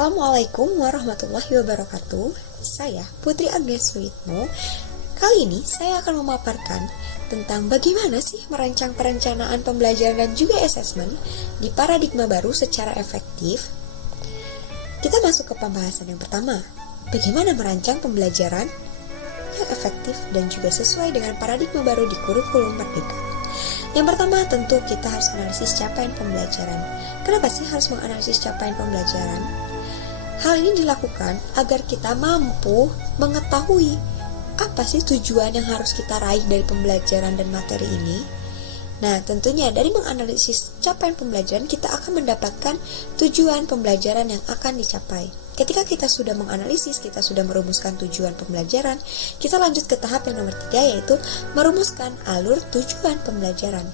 Assalamualaikum warahmatullahi wabarakatuh. Saya Putri Agnes Witmo. Kali ini saya akan memaparkan tentang bagaimana sih merancang perencanaan pembelajaran dan juga asesmen di paradigma baru secara efektif. Kita masuk ke pembahasan yang pertama. Bagaimana merancang pembelajaran yang efektif dan juga sesuai dengan paradigma baru di kurikulum Merdeka. Yang pertama, tentu kita harus analisis capaian pembelajaran. Kenapa sih harus menganalisis capaian pembelajaran? Hal ini dilakukan agar kita mampu mengetahui apa sih tujuan yang harus kita raih dari pembelajaran dan materi ini. Nah, tentunya dari menganalisis capaian pembelajaran, kita akan mendapatkan tujuan pembelajaran yang akan dicapai. Ketika kita sudah menganalisis, kita sudah merumuskan tujuan pembelajaran, kita lanjut ke tahap yang nomor 3, yaitu merumuskan alur tujuan pembelajaran.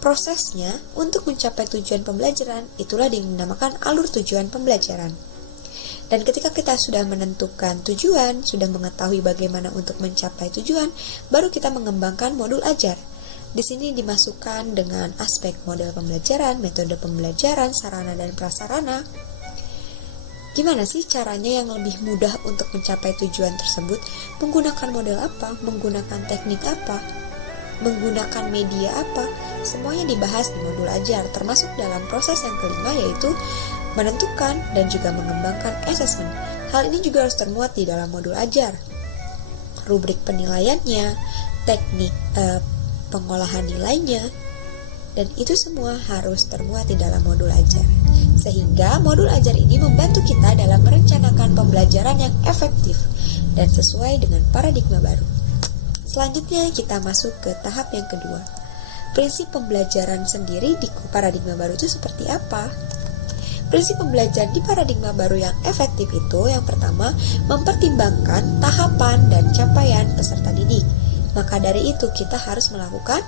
Prosesnya untuk mencapai tujuan pembelajaran, itulah yang dinamakan alur tujuan pembelajaran. Dan ketika kita sudah menentukan tujuan, sudah mengetahui bagaimana untuk mencapai tujuan, baru kita mengembangkan modul ajar. Di sini dimasukkan dengan aspek model pembelajaran, metode pembelajaran, sarana dan prasarana. Gimana sih caranya yang lebih mudah untuk mencapai tujuan tersebut? Menggunakan model apa? Menggunakan teknik apa? Menggunakan media apa? Semuanya dibahas di modul ajar, termasuk dalam proses yang kelima, yaitu menentukan dan juga mengembangkan asesmen. Hal ini juga harus termuat di dalam modul ajar. Rubrik penilaiannya, teknik pengolahan nilainya, dan itu semua harus termuat di dalam modul ajar. Sehingga modul ajar ini membantu kita dalam merencanakan pembelajaran yang efektif dan sesuai dengan paradigma baru. Selanjutnya kita masuk ke tahap yang kedua. Prinsip pembelajaran sendiri di paradigma baru itu seperti apa? Prinsip pembelajaran di paradigma baru yang efektif itu, yang pertama, mempertimbangkan tahapan dan capaian peserta didik. Maka dari itu kita harus melakukan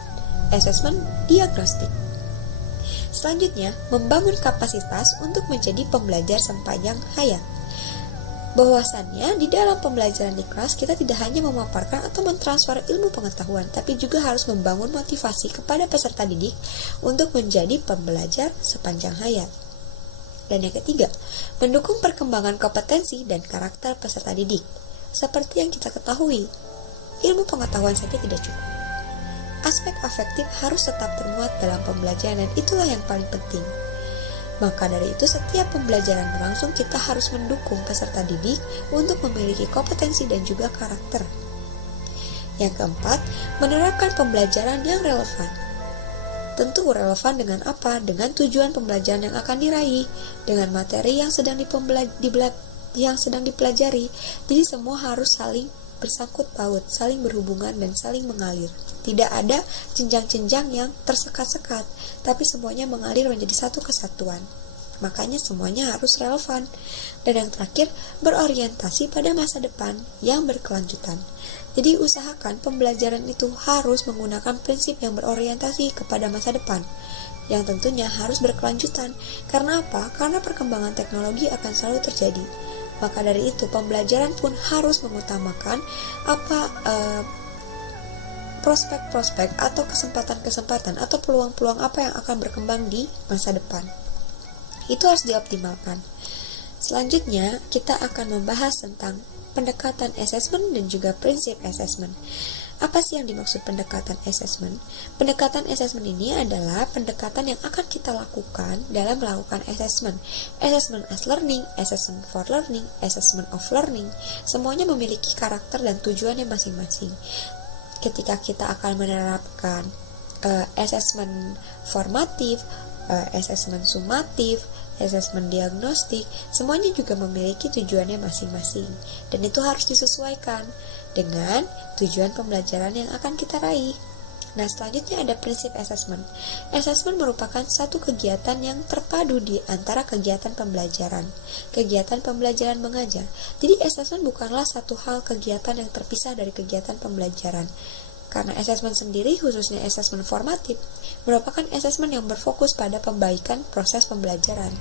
asesmen diagnostik. Selanjutnya, membangun kapasitas untuk menjadi pembelajar sepanjang hayat. Bahwasannya di dalam pembelajaran di kelas kita tidak hanya memaparkan atau mentransfer ilmu pengetahuan, tapi juga harus membangun motivasi kepada peserta didik untuk menjadi pembelajar sepanjang hayat. Dan yang ketiga, mendukung perkembangan kompetensi dan karakter peserta didik. Seperti yang kita ketahui, ilmu pengetahuan saja tidak cukup. Aspek afektif harus tetap termuat dalam pembelajaran, dan itulah yang paling penting. Maka dari itu, setiap pembelajaran berlangsung, kita harus mendukung peserta didik untuk memiliki kompetensi dan juga karakter. Yang keempat, menerapkan pembelajaran yang relevan. Tentu relevan dengan apa? Dengan tujuan pembelajaran yang akan diraih, dengan materi yang sedang dipelajari. Jadi semua harus saling bersangkut paut, saling berhubungan dan saling mengalir. Tidak ada jenjang-jenjang yang tersekat-sekat, tapi semuanya mengalir menjadi satu kesatuan. Makanya semuanya harus relevan. Dan yang terakhir, berorientasi pada masa depan yang berkelanjutan. Jadi usahakan pembelajaran itu harus menggunakan prinsip yang berorientasi kepada masa depan, yang tentunya harus berkelanjutan. Karena apa? Karena perkembangan teknologi akan selalu terjadi. Maka dari itu pembelajaran pun harus mengutamakan prospek-prospek atau kesempatan-kesempatan atau peluang-peluang apa yang akan berkembang di masa depan. Itu harus dioptimalkan. Selanjutnya kita akan membahas tentang pendekatan asesmen dan juga prinsip asesmen. Apa sih yang dimaksud pendekatan asesmen? Pendekatan asesmen ini adalah pendekatan yang akan kita lakukan dalam melakukan asesmen. Assessment as learning, assessment for learning, assessment of learning. Semuanya memiliki karakter dan tujuannya masing-masing. Ketika kita akan menerapkan asesmen formatif, asesmen sumatif, asesmen diagnostik, semuanya juga memiliki tujuannya masing-masing, dan itu harus disesuaikan dengan tujuan pembelajaran yang akan kita raih. Nah, selanjutnya ada prinsip asesmen. Asesmen merupakan satu kegiatan yang terpadu di antara kegiatan pembelajaran mengajar. Jadi asesmen bukanlah satu hal kegiatan yang terpisah dari kegiatan pembelajaran. Karena asesmen sendiri, khususnya asesmen formatif, merupakan asesmen yang berfokus pada perbaikan proses pembelajaran.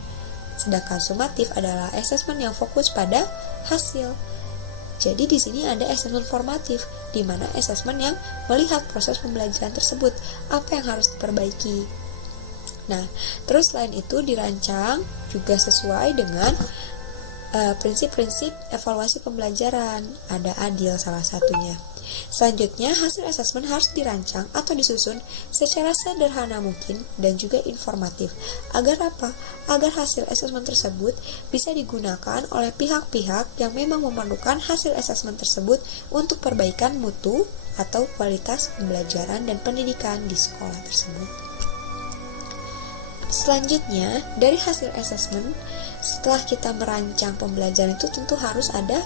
Sedangkan sumatif adalah asesmen yang fokus pada hasil. Jadi di sini ada asesmen formatif, di mana asesmen yang melihat proses pembelajaran tersebut, apa yang harus diperbaiki. Nah, terus selain itu dirancang juga sesuai dengan prinsip-prinsip evaluasi pembelajaran, ada adil salah satunya. Selanjutnya, hasil asesmen harus dirancang atau disusun secara sederhana mungkin dan juga informatif. Agar apa? Agar hasil asesmen tersebut bisa digunakan oleh pihak-pihak yang memang memerlukan hasil asesmen tersebut untuk perbaikan mutu atau kualitas pembelajaran dan pendidikan di sekolah tersebut. Selanjutnya, dari hasil asesmen, setelah kita merancang pembelajaran itu tentu harus ada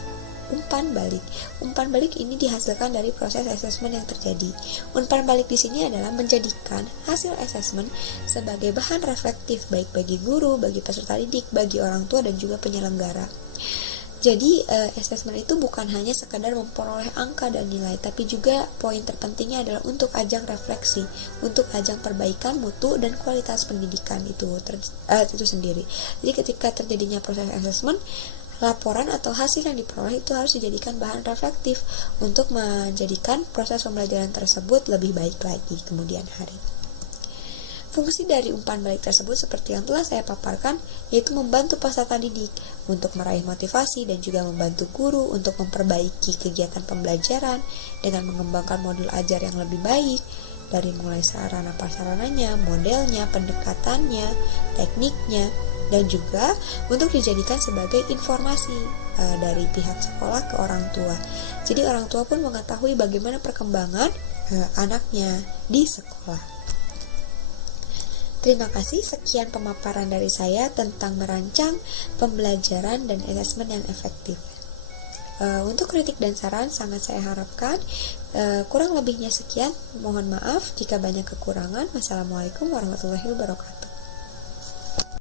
umpan balik. Umpan balik ini dihasilkan dari proses asesmen yang terjadi. Umpan balik di sini adalah menjadikan hasil asesmen sebagai bahan reflektif baik bagi guru, bagi peserta didik, bagi orang tua dan juga penyelenggara. Jadi asesmen itu bukan hanya sekadar memperoleh angka dan nilai, tapi juga poin terpentingnya adalah untuk ajang refleksi, untuk ajang perbaikan mutu dan kualitas pendidikan itu sendiri. Jadi ketika terjadinya proses asesmen, laporan atau hasil yang diperoleh itu harus dijadikan bahan reflektif untuk menjadikan proses pembelajaran tersebut lebih baik lagi kemudian hari. Fungsi dari umpan balik tersebut seperti yang telah saya paparkan, yaitu membantu peserta didik untuk meraih motivasi dan juga membantu guru untuk memperbaiki kegiatan pembelajaran dengan mengembangkan modul ajar yang lebih baik, dari mulai sarana prasarananya, modelnya, pendekatannya, tekniknya, dan juga untuk dijadikan sebagai informasi dari pihak sekolah ke orang tua. Jadi orang tua pun mengetahui bagaimana perkembangan anaknya di sekolah. Terima kasih, sekian pemaparan dari saya tentang merancang pembelajaran dan asesmen yang efektif. Untuk kritik dan saran sangat saya harapkan. Kurang lebihnya sekian, mohon maaf jika banyak kekurangan. Wassalamualaikum warahmatullahi wabarakatuh.